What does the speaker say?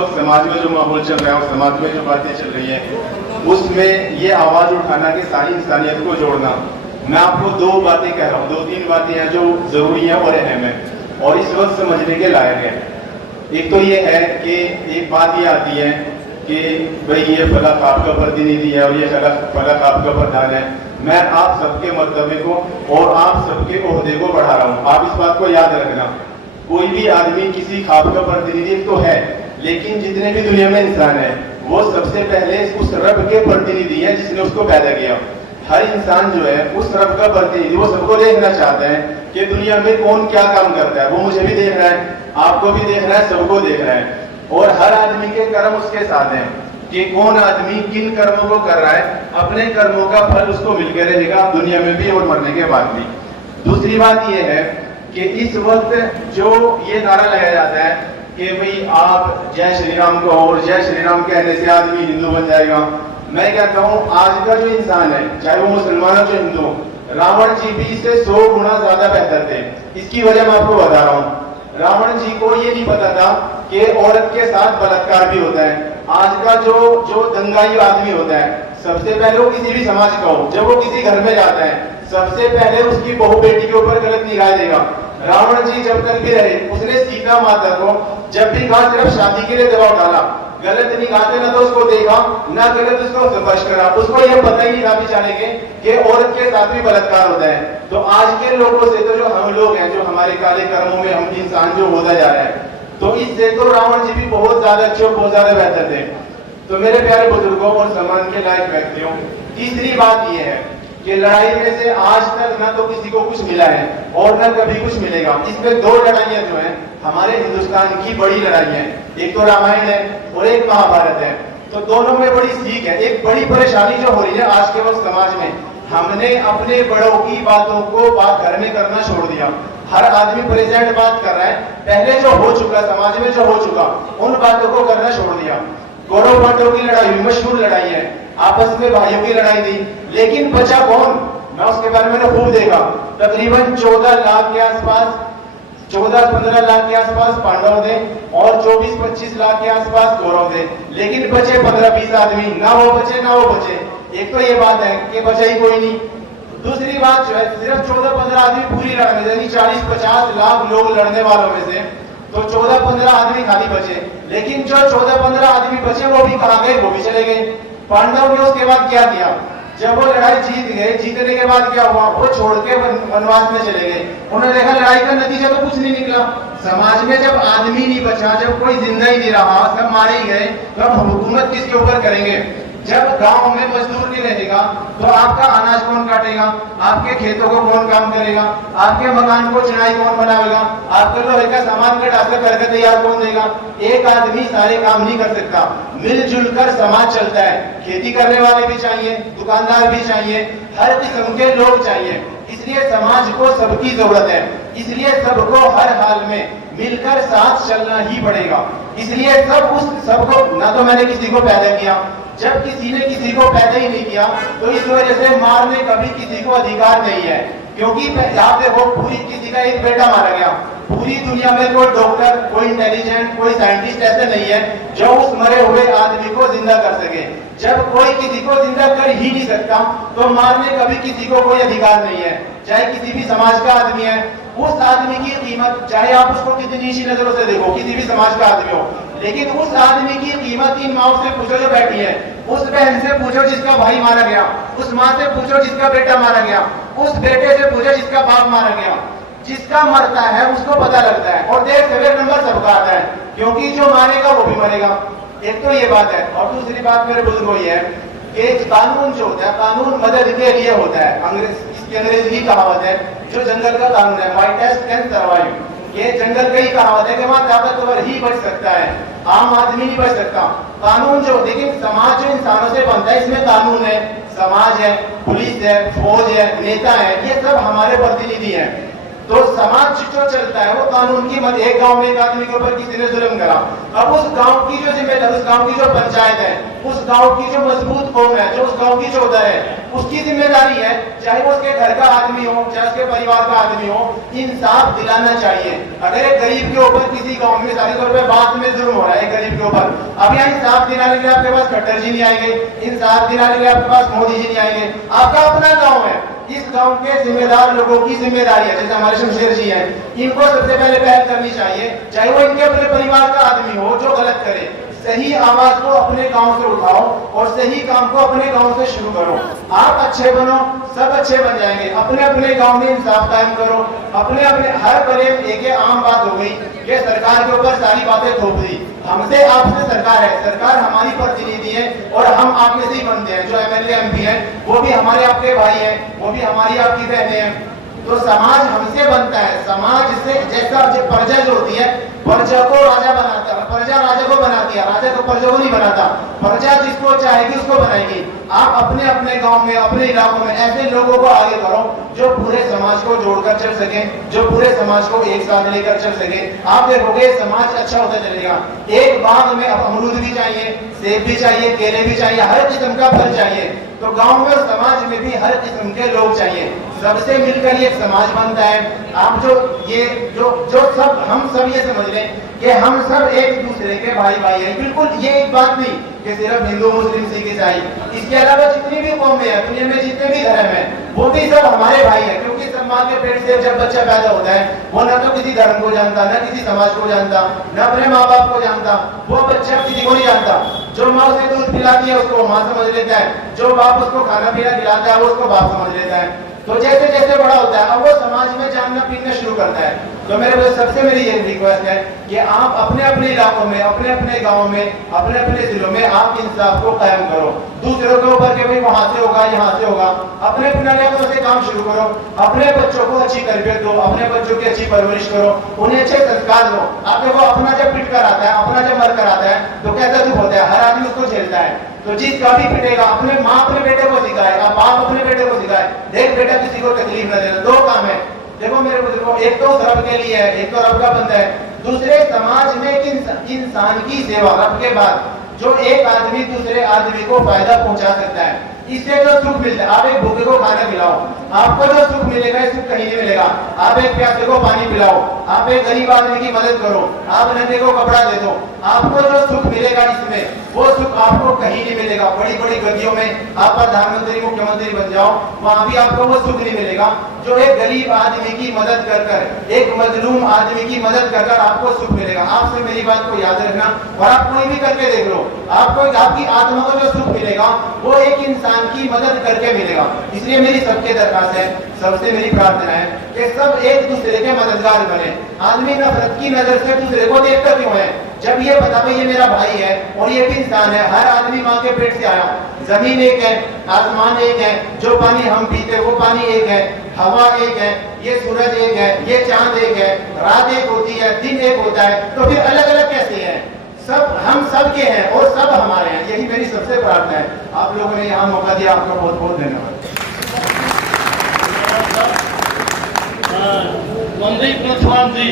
वक्त समाज में जो माहौल चल रहा है और समाज में जो बातें चल रही हैं उसमें ये आवाज उठाना कि सारी इंसानियत को जोड़ना। मैं आपको दो बातें कह रहा हूँ, दो तीन बातें हैं जो जरूरी हैं और अहम है और इस वक्त समझने के लायक है। एक तो ये है कि एक बात ये आती है कि भाई ये फला आपका प्रतिनिधि है और ये फला आपका प्रधान है। मैं आप सबके मर्तबे को और आप सबके ओहदे को बढ़ा रहा हूँ। आप इस बात को याद रखना, कोई भी आदमी किसी खाब का प्रतिनिधि तो है, लेकिन जितने भी दुनिया में इंसान है वो सबसे पहले उस रब के प्रतिनिधि है जिसने उसको पैदा किया। हर इंसान जो है उस रब का प्रतिनिधि, वो सबको देखना चाहता है कि दुनिया में कौन क्या काम करता है। वो मुझे भी देख रहा है, आपको भी देख रहा है, सबको देख रहा है और हर आदमी के कर्म उसके साथ हैं कि कौन आदमी किन कर्मों को कर रहा है। अपने कर्मों का फल उसको मिलकर रहेगा दुनिया में भी और मरने के बाद भी। दूसरी बात यह है कि इस वक्त जो ये नारा लगाया जाता है कि भाई आप जय श्री राम कहो और जय श्री राम कहने से आदमी हिंदू बन जाएगा। मैं कहता हूँ आज का जो इंसान है, चाहे वो मुसलमान हो चाहे हिंदू, रावण जी भी इससे 100 गुना ज्यादा बेहतर थे। इसकी वजह मैं आपको बता रहा हूँ। रावण जी को ये नहीं पता था कि औरत के साथ बलात्कार भी होता है। आज का जो दंगाई आदमी होता है, सबसे पहले वो किसी भी समाज का हो, जब वो किसी घर में जाता है सबसे पहले उसकी बहू बेटी के ऊपर गलत निगाह देगा। रावण जी जब तक भी रहे उसने सीता माता को जब भी कहा सिर्फ शादी के लिए दबाव डाला, गलत निगाह से न तो उसको देखा ना गलत उसको स्पर्श करा। उसको यह पता ही नहीं था बेचारे के कि औरत के साथ भी बलात्कार होता है। तो आज के लोगों से तो जो हम लोग हैं, जो हमारे काले कर्मों में हम इंसान जो होता जा रहा है, तो इससे तो रावण जी भी बहुत ज्यादा अच्छे और बहुत ज्यादा बेहतर थे। तो मेरे प्यारे बुजुर्गों और सम्मान के लायक व्यक्तियों, तीसरी बात यह है कि लड़ाई में से आज तक ना तो किसी को कुछ मिला है और ना कभी कुछ मिलेगा। इसमें दो लड़ाइयां जो हैं हमारे हिंदुस्तान की बड़ी लड़ाई है, एक तो रामायण है और एक महाभारत है। तो दोनों में बड़ी सीख है। एक बड़ी परेशानी जो हो रही है आज के वक्त समाज में, हमने अपने बड़ों की बातों को बात घर में करना छोड़ दिया। हर आदमी प्रेजेंट बात कर रहा है, पहले जो हो चुका समाज में जो हो चुका उन बातों को करना छोड़ दिया। कौरव पांडवों की लड़ाई मशहूर लड़ाई है, आपस में भाइयों की लड़ाई थी, लेकिन बचा कौन? मैं उसके बारे में खूब देखा। तकरीबन 14 लाख के आसपास, 14-15 लाख के आसपास पांडव थे और 24-25 लाख के आसपास कौरव थे, लेकिन बचे 15-20 आदमी। ना वो बचे ना वो बचे। एक तो ये बात है कि बचा ही कोई नहीं। दूसरी बात जो है, सिर्फ 14-15 आदमी पूरी लड़ाई, यानी 40-50 लाख लोग लड़ने वालों में से तो 14-15 आदमी खाली बचे। लेकिन जो 14-15 आदमी बचे वो भी कहाँ गए? वो भी चले गए। पांडव ने उसके बाद क्या किया? जब वो लड़ाई जीत गए, जीतने के बाद क्या हुआ? वो छोड़ के वनवास में चले गए। उन्होंने देखा लड़ाई का नतीजा तो कुछ नहीं निकला। समाज में जब आदमी नहीं बचा, जब कोई जिंदा ही नहीं रहा, सब मारे ही गए, तो अब हुकूमत किसके ऊपर करेंगे? जब गांव में मजदूर नहीं रहेगा तो आपका अनाज कौन काटेगा? आपके खेतों को कौन काम करेगा? आपके मकान को चिनाई कौन बनाएगा? आपके लोहे का सामान का ढांचा करके तैयार कौन देगा? एक आदमी सारे काम नहीं कर सकता। मिलजुल कर समाज चलता है। खेती करने वाले भी चाहिए, दुकानदार भी चाहिए, हर किस्म के लोग चाहिए। इसलिए समाज को सबकी जरूरत है। इसलिए सबको हर हाल में मिलकर साथ चलना ही पड़ेगा। इसलिए सबको, ना तो मैंने किसी को पैदा किया, जब किसी ने किसी को पैदा ही नहीं किया तो इस वजह से मारने का भी किसी को अधिकार नहीं है। क्योंकि आप देखो, पूरी किसी का एक बेटा मारा गया, पूरी दुनिया में कोई डॉक्टर, कोई इंटेलिजेंट, कोई साइंटिस्ट ऐसे नहीं है जो उस मरे हुए आदमी को जिंदा कर सके। जब कोई किसी को जिंदा कर ही नहीं सकता तो मारने का भी किसी को कोई अधिकार नहीं है। चाहे किसी भी समाज का आदमी है, उस आदमी की कीमत, चाहे आप उसको कितनी नीची नजरों से देखो, किसी भी समाज का आदमी हो, लेकिन उस आदमी की कीमत इन माओ से पूछो जो बैठी है, उस बहन से पूछो जिसका भाई मारा गया, उस माँ से पूछो जिसका बेटा मारा गया, उस बेटे से पूछो जिसका बाप मारा गया। जिसका मरता है उसको पता लगता है और देख सवेर नंबर सबका आता है, क्योंकि जो मारेगा वो भी मरेगा। एक तो ये बात है। और दूसरी बात मेरे बुजुर्गों ये है कि कानून जो होता है, कानून मदद के लिए होता है। इसकी अंग्रेजी कहावत है, जो जंगल का कानून है, माई टेस्ट कैन सर्वाइव। ये जंगल का ही कहावत है कि वहां ताकतवर ही बच सकता है, आम आदमी नहीं बच सकता। कानून जो, लेकिन समाज जो इंसानों से बनता है, इसमें कानून है, समाज है, पुलिस है, फौज है, नेता है, ये सब हमारे प्रतिनिधि हैं। तो समाज जो चलता है वो कानून की मत। एक गांव में एक आदमी के ऊपर किसी ने जुल्म करा, अब उस गांव की जो जिम्मेदार, उस गांव की जो पंचायत है, उस गांव की जो मजबूत कौम है, जो उस गांव की चौधर है, उसकी जिम्मेदारी है, चाहे वो उसके घर का आदमी हो, चाहे उसके परिवार का आदमी हो, इंसाफ दिलाना चाहिए। अगर एक गरीब के ऊपर किसी गांव में सारी तौर पर बात में जुल्म हो रहा है गरीब के ऊपर, अब यहाँ इंसाफ दिलाने के लिए आपके पास खट्टर जी नहीं आएंगे, इंसाफ दिलाने के लिए आपके पास मोदी जी नहीं आएंगे। आपका अपना गाँव है, इस गांव के जिम्मेदार लोगों की जिम्मेदारी है, जैसे हमारे शमशेर जी हैं, इनको सबसे पहले पहल करनी चाहिए, चाहे वो इनके अपने परिवार का आदमी हो जो गलत करे। सही आवाज को अपने गांव से उठाओ और सही काम को अपने गांव से शुरू करो। आप अच्छे बनो, सब अच्छे बन जाएंगे। अपने अपने गांव में इंसाफ कायम करो, अपने अपने हर बड़े एक आम बात हो गई कि सरकार के ऊपर सारी बातें थोप दी। हमसे आपसे सरकार है, सरकार हमारी प्रतिनिधि है और हम आप में से ही बनते हैं। जो एमएलए एमपी हैं वो भी हमारे आपके भाई हैं, वो भी हमारी आपकी बहनें हैं। तो समाज हमसे बनता है, समाज से जैसा प्रजा जो होती है, प्रजा को राजा बनाता है, प्रजा राजा को बनाती है, राजा को प्रजा को नहीं बनाता। प्रजा जिसको चाहेगी उसको बनाएगी। आप अपने अपने गांव में, अपने इलाकों में ऐसे लोगों को आगे करो जो पूरे समाज को जोड़कर चल सके, जो पूरे समाज को एक साथ लेकर चल सके। आप देखोगे समाज अच्छा होता चलेगा। एक बाग में अमरूद भी चाहिए, सेब भी चाहिए, केले भी चाहिए, हर किस्म का फल चाहिए। तो गांव में और समाज में भी हर किस्म के लोग चाहिए, सबसे मिलकर ये समाज बनता है। आप जो सब हम सब ये समझ लें कि हम सब एक दूसरे के भाई भाई हैं। बिल्कुल ये एक बात नहीं कि सिर्फ हिंदू मुस्लिम सिख ईसाई, इसके अलावा जितनी भी कौमें हैं दुनिया में, जितने भी धर्म हैं, वो भी सब हमारे भाई हैं। क्योंकि सब माँ के पेट से जब बच्चा पैदा होता है वो ना तो किसी धर्म को जानता, ना किसी समाज को जानता, ना अपने माँ बाप को जानता, वो बच्चा किसी को नहीं जानता। जो माँ उसे दूध पिलाती है उसको माँ समझ लेता है, जो बाप उसको खाना पीना खिलाता है वो उसको बाप समझ लेता है। तो जैसे जैसे बड़ा होता है अब वो समाज में जानना पीना शुरू करता है। तो सबसे मेरी ये रिक्वेस्ट है कि आप अपने अपने इलाकों में, अपने अपने गाँव में, अपने अपने जिलों में आप इंसाफ को कायम करो। दूसरों के ऊपर के भाई वहां से होगा यहाँ से होगा, अपने अपने इलाकों से काम शुरू करो। अपने बच्चों को अच्छी तरबियत दो, अपने बच्चों की अच्छी परवरिश करो, उन्हें अच्छे संस्कार दो। आप देखो अपना जब पिट कर आता है, अपना जब मर कर आता है तो कैसा दुख होता है, हर आदमी उसको झेलता है। तो जिसका भी पिटेगा, अपने माँ अपने बेटे को सिखाएगा, बाप अपने बेटे को सिखाए, देख बेटा किसी को तकलीफ न देना। दो काम है देखो मेरे बुजुर्गों, एक तो रब के लिए है, एक तो रब का बंदा है, दूसरे समाज में एक इंसान की सेवा। रब के बाद जो एक आदमी दूसरे आदमी को फायदा पहुंचा सकता है, इससे जो सुख मिलता है। आप एक भूखे को खाना खिलाओ, आपको जो सुख मिलेगा सुख कहीं नहीं मिलेगा। आप एक प्यासे को पानी पिलाओ, आप एक गरीब आदमी की मदद करो, आप नंगे को कपड़ा दे दो, आपको जो सुख मिलेगा इसमें वो सुख आपको कहीं नहीं मिलेगा। बड़ी बड़ी गद्दियों में आप प्रधानमंत्री मुख्यमंत्री बन जाओ, वहां भी आपको वो सुख नहीं मिलेगा जो एक गरीब आदमी की मदद कर कर, एक मजलूम आदमी की मदद कर कर आपको सुख मिलेगा। आपसे मेरी बात को याद रखना और आप कोई भी करके देख लो, आपको आपकी आत्मा को जो सुख मिलेगा वो एक इंसान की मदद करके मिलेगा। इसलिए मेरी सबके दरखास्त है, सबसे मेरी प्रार्थना है कि सब एक दूसरे के मददगार बने। आदमी नफरत की नजर से दूसरे को देखकर क्यों है? जब ये पता भाई ये मेरा भाई है और ये भी इंसान है, हर आदमी माँ के पेट से आया, जमीन एक है, आसमान एक है, जो पानी हम पीते वो पानी एक है, हवा एक है, ये सूरज एक है, ये चांद एक है, रात एक होती है, दिन एक होता है, तो फिर अलग अलग कैसे हैं? सब हम सब के हैं और सब हमारे हैं। यही मेरी सबसे प्रार्थना है। आप लोगों ने यहाँ मौका दिया, आपका बहुत बहुत धन्यवाद। मंत्री प्रधान जी